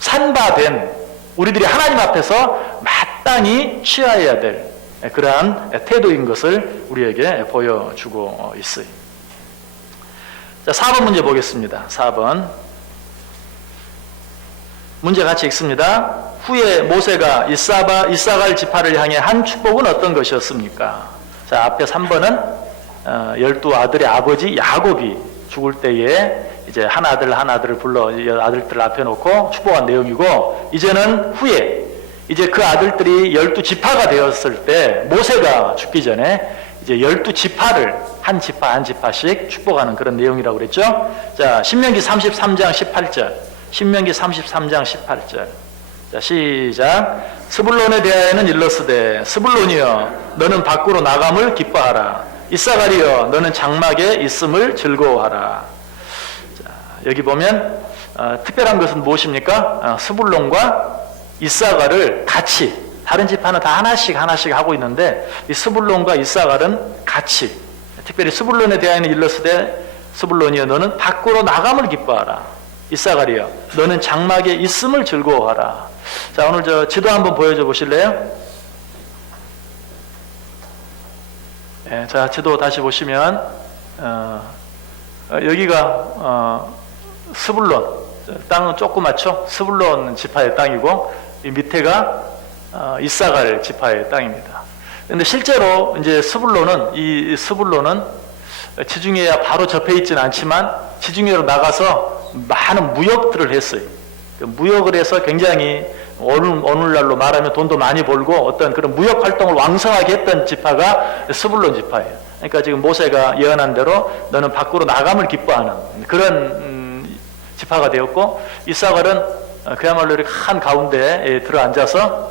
산바된 우리들이 하나님 앞에서 마땅히 취하여야 될 그러한 태도인 것을 우리에게 보여주고 있어요. 자, 4번 문제 보겠습니다. 4번 문제 같이 읽습니다. 후에 모세가 이사갈 지파를 향해 한 축복은 어떤 것이었습니까? 자, 앞에 3번은 12아들의 아버지 야곱이 죽을 때에 이제 하나들을 불러 아들들을 앞에 놓고 축복한 내용이고, 이제는 후에 이제 그 아들들이 12지파가 되었을 때 모세가 죽기 전에 이제 12지파를 한 지파씩 축복하는 그런 내용이라고 그랬죠. 자, 신명기 33장 18절. 신명기 33장 18절. 자, 시작. 스불론에 대하여는 일러스되 스불론이여 너는 밖으로 나감을 기뻐하라. 이사갈이여 너는 장막에 있음을 즐거워하라. 자, 여기 보면 특별한 것은 무엇입니까? 스불론과 이사갈을 같이, 다른 지파는 다 하나씩 하고 있는데 이 스불론과 이사갈은 같이, 특별히 스불론에 대하여는 일러스되 스불론이여 너는 밖으로 나감을 기뻐하라. 이사갈이여 너는 장막에 있음을 즐거워하라. 자, 오늘 지도 한번 보여줘 보실래요? 자, 지도 다시 보시면 여기가 스불론, 땅은 조그맣죠? 스불론 지파의 땅이고 이 밑에가 이사갈 지파의 땅입니다. 근데 실제로 이제 스불론은 지중해와 바로 접해 있지는 않지만 지중해로 나가서 많은 무역들을 했어요. 무역을 해서 굉장히 오늘날로 말하면 돈도 많이 벌고 어떤 그런 무역 활동을 왕성하게 했던 지파가 스불론 지파예요. 그러니까 지금 모세가 예언한 대로 너는 밖으로 나감을 기뻐하는 그런 지파가 되었고, 이사갈은 그야말로 이렇게 한 가운데에 들어앉아서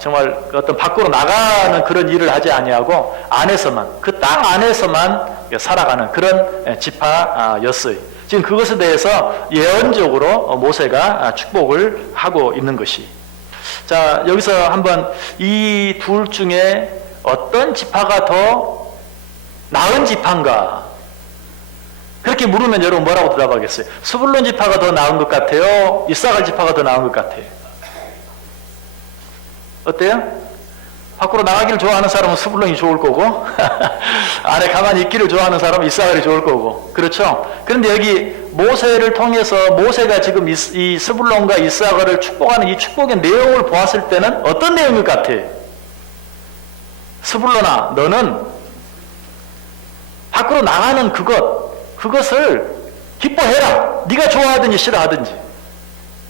정말 어떤 밖으로 나가는 그런 일을 하지 아니하고 안에서만, 그 땅 안에서만 살아가는 그런 지파였어요. 지금 그것에 대해서 예언적으로 모세가 축복을 하고 있는 것이. 자, 여기서 한번 이 둘 중에 어떤 지파가 더 나은 지파인가? 그렇게 물으면 여러분 뭐라고 대답하겠어요? 스불론 지파가 더 나은 것 같아요? 이사갈 지파가 더 나은 것 같아요? 어때요? 밖으로 나가기를 좋아하는 사람은 스불론이 좋을 거고 안에 가만히 있기를 좋아하는 사람은 이사갈이 좋을 거고, 그렇죠? 그런데 여기 모세를 통해서 모세가 지금 이 스불론과 이사갈을 축복하는 이 축복의 내용을 보았을 때는 어떤 내용일 것 같아? 스불론아, 너는 밖으로 나가는 그것을 기뻐해라. 네가 좋아하든지 싫어하든지.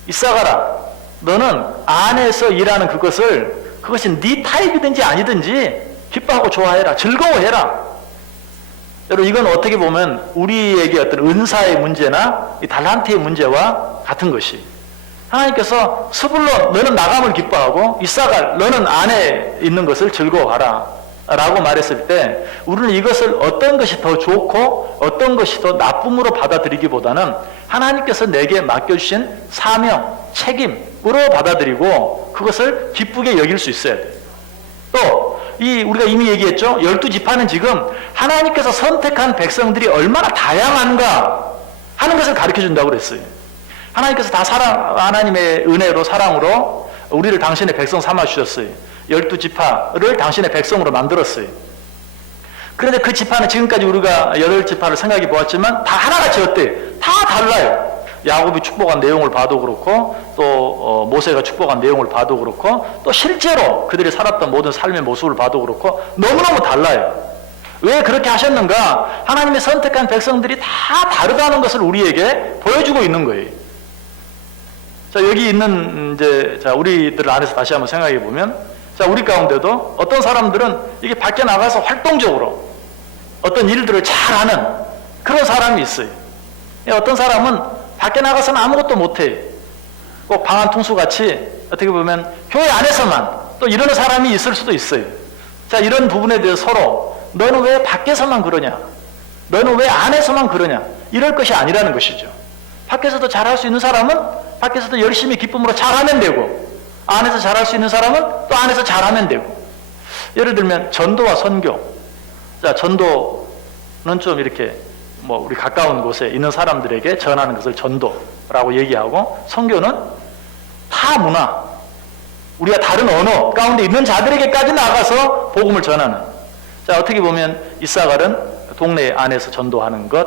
이사갈아, 너는 안에서 일하는 그것이 네 타입이든지 아니든지 기뻐하고 좋아해라. 즐거워해라. 여러분, 이건 어떻게 보면 우리에게 어떤 은사의 문제나 이 달란트의 문제와 같은 것이, 하나님께서 스불론 너는 나감을 기뻐하고 이사갈 너는 안에 있는 것을 즐거워하라 라고 말했을 때, 우리는 이것을 어떤 것이 더 좋고 어떤 것이 더 나쁨으로 받아들이기보다는 하나님께서 내게 맡겨주신 사명, 책임으로 받아들이고 그것을 기쁘게 여길 수 있어야 돼요. 또 우리가 이미 얘기했죠. 12지파는 지금 하나님께서 선택한 백성들이 얼마나 다양한가 하는 것을 가르쳐준다고 그랬어요. 하나님께서 다 하나님의 은혜로, 사랑으로 우리를 당신의 백성 삼아주셨어요. 12지파를 당신의 백성으로 만들었어요. 그런데 그 지파는 지금까지 우리가 8지파를 생각해 보았지만 다 하나같이 어때요? 다 달라요. 야곱이 축복한 내용을 봐도 그렇고, 또 모세가 축복한 내용을 봐도 그렇고, 또 실제로 그들이 살았던 모든 삶의 모습을 봐도 그렇고 너무너무 달라요. 왜 그렇게 하셨는가? 하나님의 선택한 백성들이 다 다르다는 것을 우리에게 보여주고 있는 거예요. 자, 여기 있는 우리들 안에서 다시 한번 생각해 보면, 우리 가운데도 어떤 사람들은 이게 밖에 나가서 활동적으로 어떤 일들을 잘하는 그런 사람이 있어요. 어떤 사람은 밖에 나가서는 아무것도 못해. 꼭 방한통수같이 어떻게 보면 교회 안에서만 또 이러는 사람이 있을 수도 있어요. 자, 이런 부분에 대해서 서로 너는 왜 밖에서만 그러냐? 너는 왜 안에서만 그러냐? 이럴 것이 아니라는 것이죠. 밖에서도 잘할 수 있는 사람은 밖에서도 열심히 기쁨으로 잘하면 되고, 안에서 잘할 수 있는 사람은 또 안에서 잘하면 되고. 예를 들면 전도와 선교. 자, 전도는 좀 이렇게 우리 가까운 곳에 있는 사람들에게 전하는 것을 전도라고 얘기하고, 선교는 타 문화, 우리가 다른 언어 가운데 있는 자들에게까지 나가서 복음을 전하는. 자, 어떻게 보면 이사갈은 동네 안에서 전도하는 것,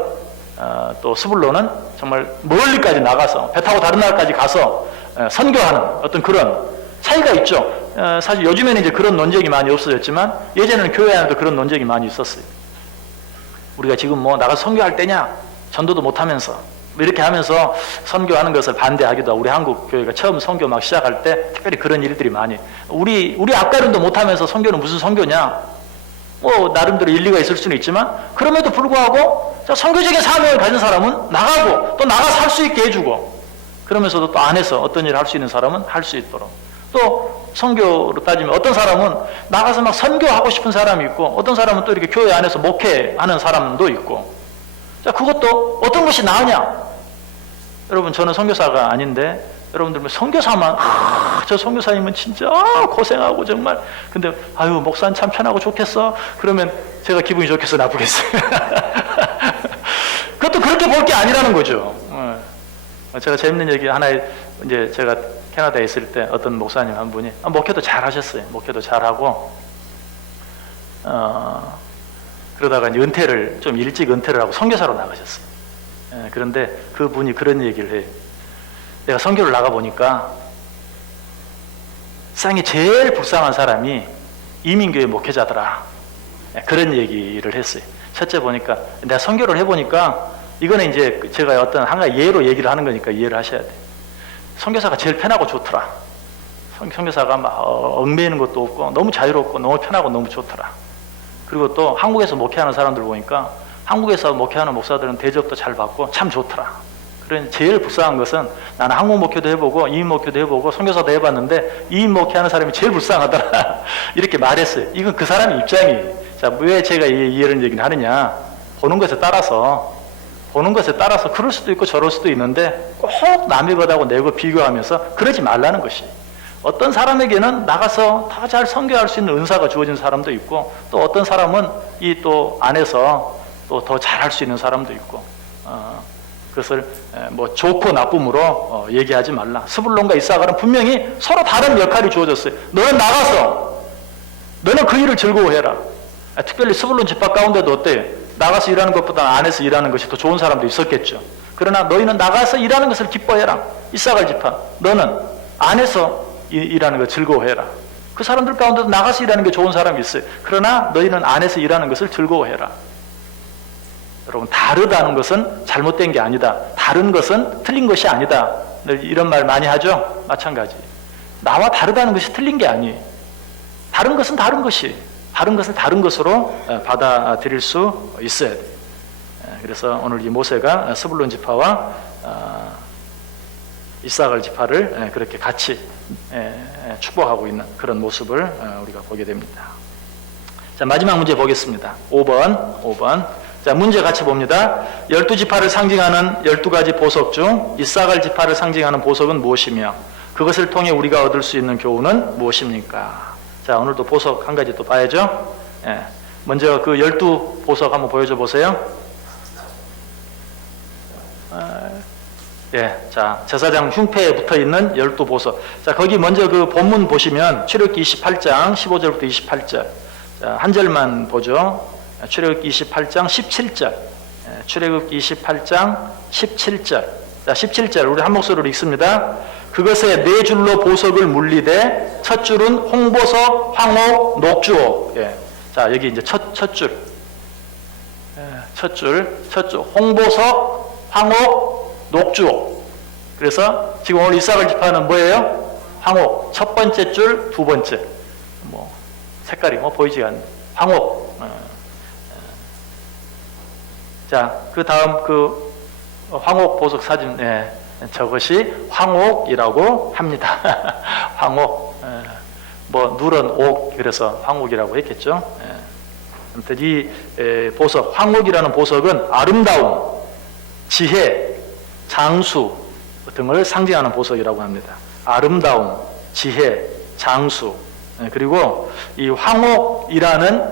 또 스불론은 정말 멀리까지 나가서 배 타고 다른 나라까지 가서 선교하는 어떤 그런 차이가 있죠. 사실 요즘에는 이제 그런 논쟁이 많이 없어졌지만 예전에는 교회 안에도 그런 논쟁이 많이 있었어요. 우리가 지금 나가서 선교할 때냐? 전도도 못하면서 이렇게 하면서 선교하는 것을 반대하기도 하고, 우리 한국 교회가 처음 선교 막 시작할 때 특별히 그런 일들이 많이, 우리 앞가림도 못하면서 선교는 무슨 선교냐? 나름대로 일리가 있을 수는 있지만, 그럼에도 불구하고 선교적인 사명을 가진 사람은 나가고 또 나가서 할 수 있게 해주고, 그러면서도 또 안에서 어떤 일을 할 수 있는 사람은 할 수 있도록. 또 선교로 따지면 어떤 사람은 나가서 막 선교하고 싶은 사람이 있고, 어떤 사람은 또 이렇게 교회 안에서 목회하는 사람도 있고. 자, 그것도 어떤 것이 나으냐? 여러분, 저는 선교사가 아닌데 여러분들 선교사만, 저 선교사님은 진짜 고생하고 정말, 근데 아유 목사는 참 편하고 좋겠어. 그러면 제가 기분이 좋겠어, 나쁘겠어요? 그것도 그렇게 볼 게 아니라는 거죠. 제가 재밌는 얘기 하나, 이제 제가 캐나다에 있을 때 어떤 목사님 한 분이 목회도 잘 하셨어요. 목회도 잘하고 그러다가 이제 좀 일찍 은퇴를 하고 선교사로 나가셨어요. 그런데 그 분이 그런 얘기를 해요. 내가 선교를 나가보니까 세상에 제일 불쌍한 사람이 이민교회 목회자더라. 그런 얘기를 했어요. 첫째 보니까, 내가 선교를 해보니까, 이거는 이제 제가 어떤 한 가지 예로 얘기를 하는 거니까 이해를 하셔야 돼요. 선교사가 제일 편하고 좋더라. 선교사가 막 얽매이는 것도 없고 너무 자유롭고 너무 편하고 너무 좋더라. 그리고 또 한국에서 목회하는 사람들 보니까 한국에서 목회하는 목사들은 대접도 잘 받고 참 좋더라. 그런 제일 불쌍한 것은, 나는 한국 목회도 해보고 이민 목회도 해보고 선교사도 해봤는데 이민 목회하는 사람이 제일 불쌍하더라. 이렇게 말했어요. 이건 그 사람의 입장이에요. 자, 왜 제가 이런 얘기를 하느냐? 보는 것에 따라서 그럴 수도 있고 저럴 수도 있는데 꼭 남의 것하고 내 것 비교하면서 그러지 말라는 것이. 어떤 사람에게는 나가서 다 잘 선교할 수 있는 은사가 주어진 사람도 있고, 또 어떤 사람은 이 또 안에서 또 더 잘할 수 있는 사람도 있고, 그것을 좋고 나쁨으로 얘기하지 말라. 스불론과 이사갈은 분명히 서로 다른 역할이 주어졌어요. 너는 나가서 너는 그 일을 즐거워해라. 특별히 스불론 지파 가운데도 어때요? 나가서 일하는 것보다 안에서 일하는 것이 더 좋은 사람도 있었겠죠. 그러나 너희는 나가서 일하는 것을 기뻐해라. 이사갈 지파, 너는 안에서 일하는 것 즐거워해라. 그 사람들 가운데도 나가서 일하는 게 좋은 사람이 있어요. 그러나 너희는 안에서 일하는 것을 즐거워해라. 여러분, 다르다는 것은 잘못된 게 아니다. 다른 것은 틀린 것이 아니다. 이런 말 많이 하죠? 마찬가지. 나와 다르다는 것이 틀린 게 아니에요. 다른 것은 다른 것이, 다른 것을 다른 것으로 받아들일 수 있어야 돼요. 그래서 오늘 이 모세가 스불론 지파와 이사갈 지파를 그렇게 같이 축복하고 있는 그런 모습을 우리가 보게 됩니다. 자, 마지막 문제 보겠습니다. 5번. 자, 문제 같이 봅니다. 12지파를 상징하는 12가지 보석 중 이사갈 지파를 상징하는 보석은 무엇이며 그것을 통해 우리가 얻을 수 있는 교훈은 무엇입니까? 자, 오늘도 보석 한 가지 또 봐야죠. 먼저 그 12보석 한번 보여줘 보세요. 자, 제사장 흉패에 붙어 있는 12보석. 자, 거기 먼저 그 본문 보시면 출애굽기 28장 15절부터 28절. 자, 한 절만 보죠. 출애굽기 28장 17절. 출애굽기 28장 17절. 자, 17절 우리 한 목소리로 읽습니다. 그것에 네 줄로 보석을 물리되 첫 줄은 홍보석, 황옥, 녹주옥. 자, 여기 이제 첫 줄. 첫 줄. 홍보석, 황옥, 녹주옥. 그래서 지금 오늘 이사갈 지파는 뭐예요? 황옥. 첫 번째 줄, 두 번째. 뭐 색깔이 뭐 보이지 않는 황옥. 자, 그 다음 그 황옥 보석 사진, 저것이 황옥이라고 합니다. 황옥, 뭐 누런 옥, 그래서 황옥이라고 했겠죠. 아무튼 이 보석, 황옥이라는 보석은 아름다움, 지혜, 장수 등을 상징하는 보석이라고 합니다. 아름다움, 지혜, 장수. 그리고 이 황옥이라는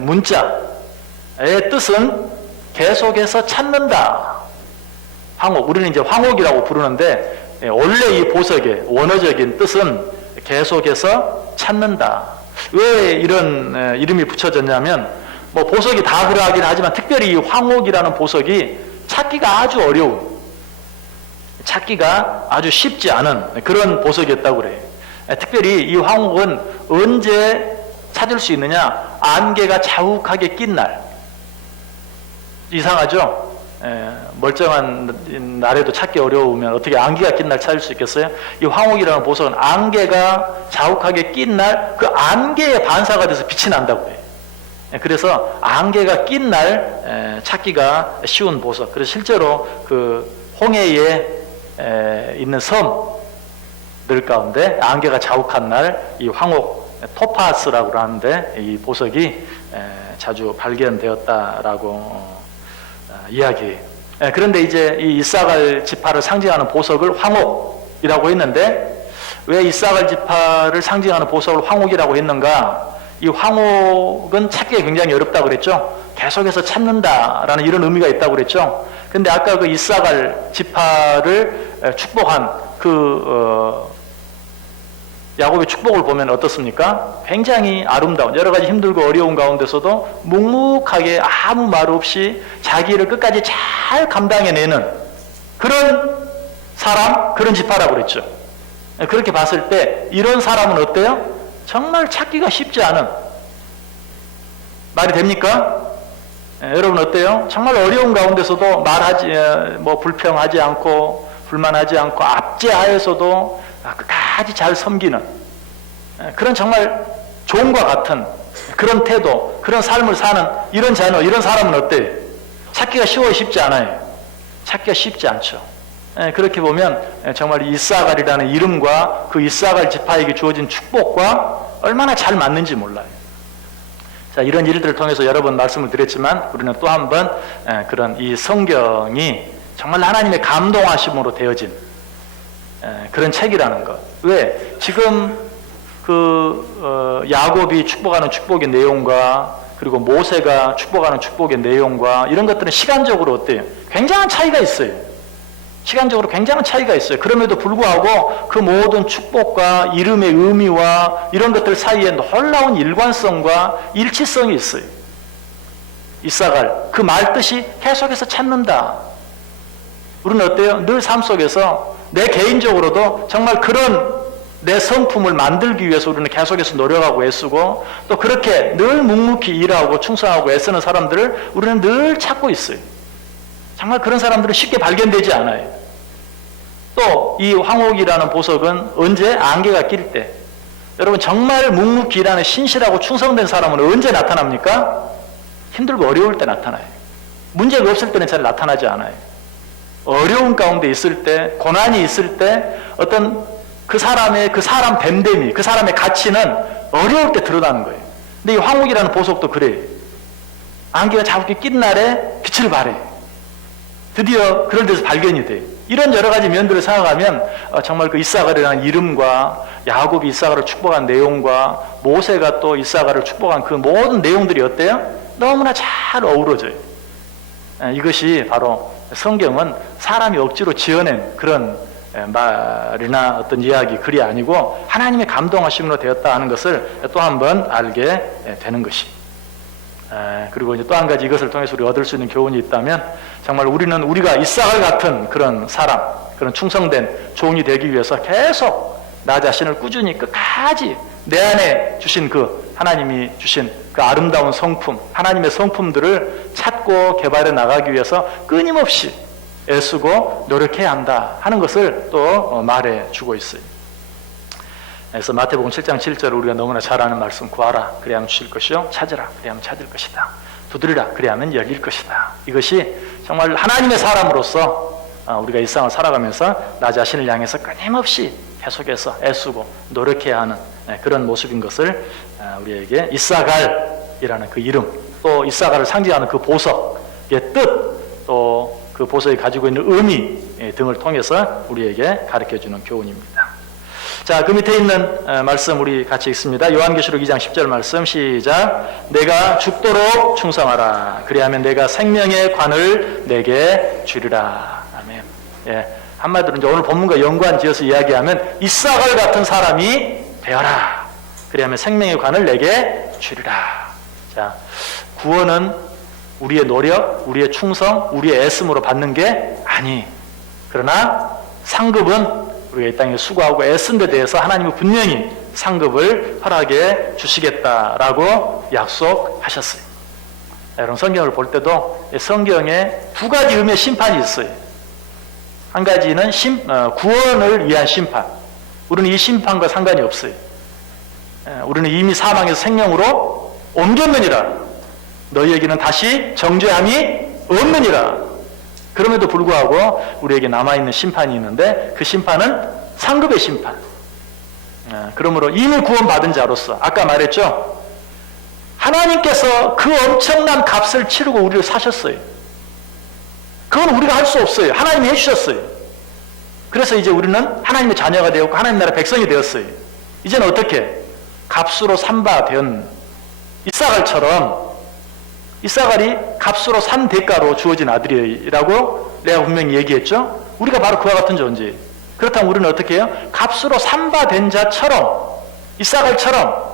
문자의 뜻은 계속해서 찾는다. 황옥, 우리는 이제 황옥이라고 부르는데 원래 이 보석의 원어적인 뜻은 계속해서 찾는다. 왜 이런 이름이 붙여졌냐면 뭐 보석이 다 그러하긴 하지만 특별히 이 황옥이라는 보석이 찾기가 아주 어려운, 찾기가 아주 쉽지 않은 그런 보석이었다고 그래요. 특별히 이 황옥은 언제 찾을 수 있느냐? 안개가 자욱하게 낀 날. 이상하죠? 멀쩡한 날에도 찾기 어려우면 어떻게 안개가 낀 날 찾을 수 있겠어요? 이 황옥이라는 보석은 안개가 자욱하게 낀 날 그 안개에 반사가 돼서 빛이 난다고 해요. 그래서 안개가 낀 날 찾기가 쉬운 보석. 그래서 실제로 그 홍해에 있는 섬들 가운데 안개가 자욱한 날 이 황옥 토파스라고 하는데 이 보석이 자주 발견되었다라고 이야기해요. 그런데 이제 이 이사갈 지파를 상징하는 보석을 황옥이라고 했는데 왜 이사갈 지파를 상징하는 보석을 황옥이라고 했는가? 이 황옥은 찾기가 굉장히 어렵다고 그랬죠. 계속해서 찾는다라는 이런 의미가 있다고 그랬죠. 근데 아까 그 이사갈 지파를 축복한 그 야곱의 축복을 보면 어떻습니까? 굉장히 아름다운, 여러 가지 힘들고 어려운 가운데서도 묵묵하게 아무 말 없이 자기 일을 끝까지 잘 감당해내는 그런 사람, 그런 지파라고 그랬죠. 그렇게 봤을 때 이런 사람은 어때요? 정말 찾기가 쉽지 않은, 말이 됩니까? 여러분 어때요? 정말 어려운 가운데서도 불평하지 않고 불만하지 않고 압제하에서도 끝까지 잘 섬기는 그런 정말 종과 같은 그런 태도, 그런 삶을 사는 이런 자녀, 이런 사람은 어때요? 찾기가 쉬워요, 쉽지 않아요? 찾기가 쉽지 않죠. 그렇게 보면 정말 이사갈이라는 이름과 그 이사갈 지파에게 주어진 축복과 얼마나 잘 맞는지 몰라요. 자, 이런 일들을 통해서 여러 번 말씀을 드렸지만 우리는 또 한 번 그런 이 성경이 정말 하나님의 감동하심으로 되어진 그런 책이라는 것. 왜? 지금 야곱이 축복하는 축복의 내용과 그리고 모세가 축복하는 축복의 내용과 이런 것들은 시간적으로 어때요? 굉장한 차이가 있어요. 시간적으로 굉장한 차이가 있어요. 그럼에도 불구하고 그 모든 축복과 이름의 의미와 이런 것들 사이에 놀라운 일관성과 일치성이 있어요. 이사갈, 그 말 뜻이 계속해서 찾는다. 우리는 어때요? 늘 삶 속에서 내 개인적으로도 정말 그런 내 성품을 만들기 위해서 우리는 계속해서 노력하고 애쓰고 또 그렇게 늘 묵묵히 일하고 충성하고 애쓰는 사람들을 우리는 늘 찾고 있어요. 정말 그런 사람들은 쉽게 발견되지 않아요. 또 이 황옥이라는 보석은 언제? 안개가 낄 때. 여러분 정말 묵묵히 일하는 신실하고 충성된 사람은 언제 나타납니까? 힘들고 어려울 때 나타나요. 문제가 없을 때는 잘 나타나지 않아요. 어려운 가운데 있을 때, 고난이 있을 때 어떤 그 사람의 그 사람 됨됨이, 그 사람의 가치는 어려울 때 드러나는 거예요. 근데 이 황옥이라는 보석도 그래요. 안개가 자욱게 낀 날에 빛을 발해. 드디어 그런 데서 발견이 돼요. 이런 여러 가지 면들을 생각하면 정말 그 이사갈이라는 이름과 야곱이 이사갈을 축복한 내용과 모세가 또 이사갈을 축복한 그 모든 내용들이 어때요? 너무나 잘 어우러져요. 이것이 바로 성경은 사람이 억지로 지어낸 그런 말이나 어떤 이야기, 글이 아니고 하나님의 감동하심으로 되었다 하는 것을 또 한 번 알게 되는 것이. 그리고 이제 또 한 가지 이것을 통해서 우리 얻을 수 있는 교훈이 있다면 정말 우리는 우리가 이사갈 같은 그런 사람, 그런 충성된 종이 되기 위해서 계속 나 자신을 꾸준히 끝까지 내 안에 주신 그 하나님이 주신 그 아름다운 성품, 하나님의 성품들을 찾고 개발해 나가기 위해서 끊임없이 애쓰고 노력해야 한다 하는 것을 또 말해주고 있어요. 그래서 마태복음 7장 7절 우리가 너무나 잘 아는 말씀, 구하라 그래야만 주실 것이요, 찾으라 그래야만 찾을 것이다, 두드리라 그래야만 열릴 것이다. 이것이 정말 하나님의 사람으로서 우리가 일상을 살아가면서 나 자신을 향해서 끊임없이 계속해서 애쓰고 노력해야 하는 그런 모습인 것을 우리에게 이사갈이라는 그 이름, 또 이사갈을 상징하는 그 보석의 뜻, 또 그 보석이 가지고 있는 의미 등을 통해서 우리에게 가르쳐주는 교훈입니다. 자, 그 밑에 있는 말씀 우리 같이 읽습니다. 요한계시록 2장 10절 말씀 시작. 내가 죽도록 충성하라. 그리하면 내가 생명의 관을 내게 주리라. 아멘. 예, 한마디로 이제 오늘 본문과 연관지어서 이야기하면 이사갈 같은 사람이 되어라. 그리하면 생명의 관을 내게 주리라. 자, 구원은 우리의 노력, 우리의 충성, 우리의 애씀으로 받는 게 아니. 그러나 상급은 우리가 이 땅에 수고하고 애쓴 데 대해서 하나님은 분명히 상급을 허락해 주시겠다라고 약속하셨어요. 여러분 성경을 볼 때도 성경에 두 가지 의미의 심판이 있어요. 한 가지는 구원을 위한 심판. 우리는 이 심판과 상관이 없어요. 우리는 이미 사망에서 생명으로 옮겼느니라. 너희에게는 다시 정죄함이 없느니라. 그럼에도 불구하고 우리에게 남아있는 심판이 있는데 그 심판은 상급의 심판. 그러므로 이미 구원받은 자로서 아까 말했죠. 하나님께서 그 엄청난 값을 치르고 우리를 사셨어요. 그건 우리가 할 수 없어요. 하나님이 해주셨어요. 그래서 이제 우리는 하나님의 자녀가 되었고 하나님 나라 백성이 되었어요. 이제는 어떻게? 값으로 산바된 이사갈처럼 이사갈이 값으로 산 대가로 주어진 아들이라고 내가 분명히 얘기했죠. 우리가 바로 그와 같은 존재예요. 그렇다면 우리는 어떻게 해요? 값으로 산바된 자처럼 이사갈처럼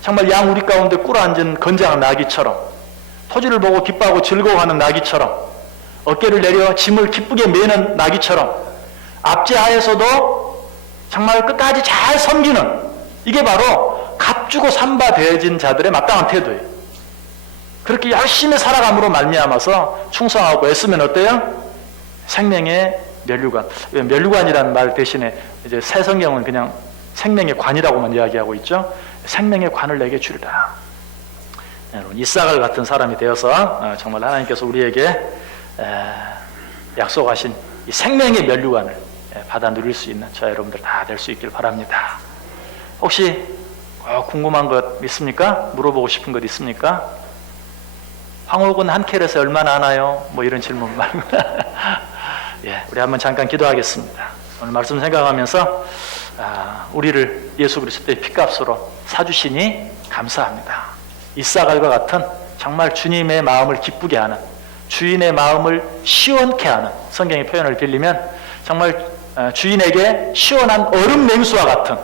정말 양 우리 가운데 꿇어앉은 건장한 나귀처럼 토지를 보고 기뻐하고 즐거워하는 나귀처럼 어깨를 내려 짐을 기쁘게 메는 나귀처럼 압제하에서도 정말 끝까지 잘 섬기는, 이게 바로 값주고 산바되어진 자들의 마땅한 태도예요. 그렇게 열심히 살아감으로 말미암아서 충성하고 애쓰면 어때요? 생명의 면류관. 면류관이라는 말 대신에 이제 새 성경은 그냥 생명의 관이라고만 이야기하고 있죠. 생명의 관을 내게 주리라. 여러분 이사갈 같은 사람이 되어서 정말 하나님께서 우리에게 약속하신 이 생명의 면류관을 받아 누릴 수 있는 저 여러분들 다 될 수 있길 바랍니다. 혹시 궁금한 것 있습니까? 물어보고 싶은 것 있습니까? 황옥은 한 켤에서 얼마나 하나요? 뭐 이런 질문 말고 예, 우리 한번 잠깐 기도하겠습니다. 오늘 말씀 생각하면서 우리를 예수 그리스도의 피값으로 사주시니 감사합니다. 이사갈과 같은 정말 주님의 마음을 기쁘게 하는, 주인의 마음을 시원케 하는, 성경의 표현을 빌리면 정말 주인에게 시원한 얼음 냉수와 같은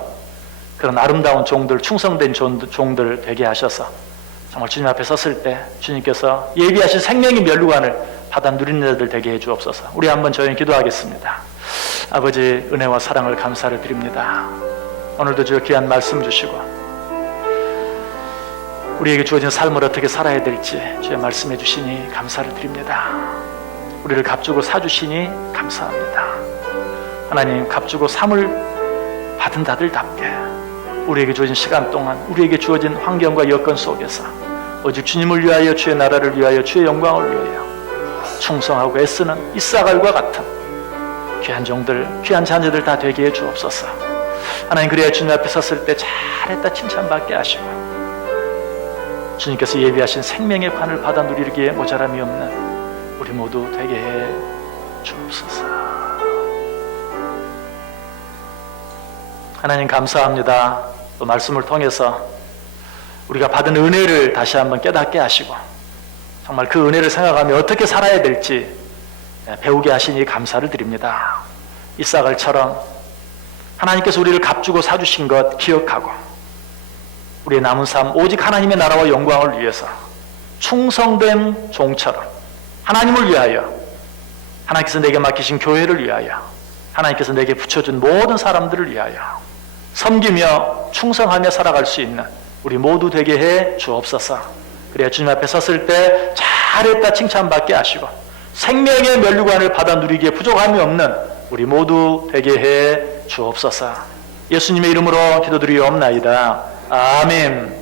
그런 아름다운 종들, 충성된 종들 되게 하셔서 정말 주님 앞에 섰을 때 주님께서 예비하신 생명의 면류관을 받아 누리는 자들 되게 해 주옵소서. 우리 한번 저희 기도하겠습니다. 아버지, 은혜와 사랑을 감사를 드립니다. 오늘도 주여 귀한 말씀 주시고 우리에게 주어진 삶을 어떻게 살아야 될지 주의 말씀해 주시니 감사를 드립니다. 우리를 값주고 사주시니 감사합니다. 하나님, 값주고 삶을 받은 자들답게 우리에게 주어진 시간 동안 우리에게 주어진 환경과 여건 속에서 오직 주님을 위하여, 주의 나라를 위하여, 주의 영광을 위하여 충성하고 애쓰는 이사갈과 같은 귀한 종들, 귀한 자녀들 다 되게 해 주옵소서. 하나님, 그래야 주님 앞에 섰을 때 잘했다 칭찬받게 하시고 주님께서 예비하신 생명의 관을 받아 누리기에 모자람이 없는 우리 모두 되게 해 주옵소서. 하나님, 감사합니다. 또 말씀을 통해서 우리가 받은 은혜를 다시 한번 깨닫게 하시고 정말 그 은혜를 생각하며 어떻게 살아야 될지 배우게 하시니 감사를 드립니다. 이사갈처럼 하나님께서 우리를 값주고 사주신 것 기억하고 우리의 남은 삶 오직 하나님의 나라와 영광을 위해서 충성된 종처럼 하나님을 위하여, 하나님께서 내게 맡기신 교회를 위하여, 하나님께서 내게 붙여준 모든 사람들을 위하여 섬기며 충성하며 살아갈 수 있는 우리 모두 되게 해 주옵소서. 그래야 주님 앞에 섰을 때 잘했다 칭찬받게 하시고 생명의 면류관을 받아 누리기에 부족함이 없는 우리 모두 되게 해 주옵소서. 예수님의 이름으로 기도드리옵나이다. 아멘.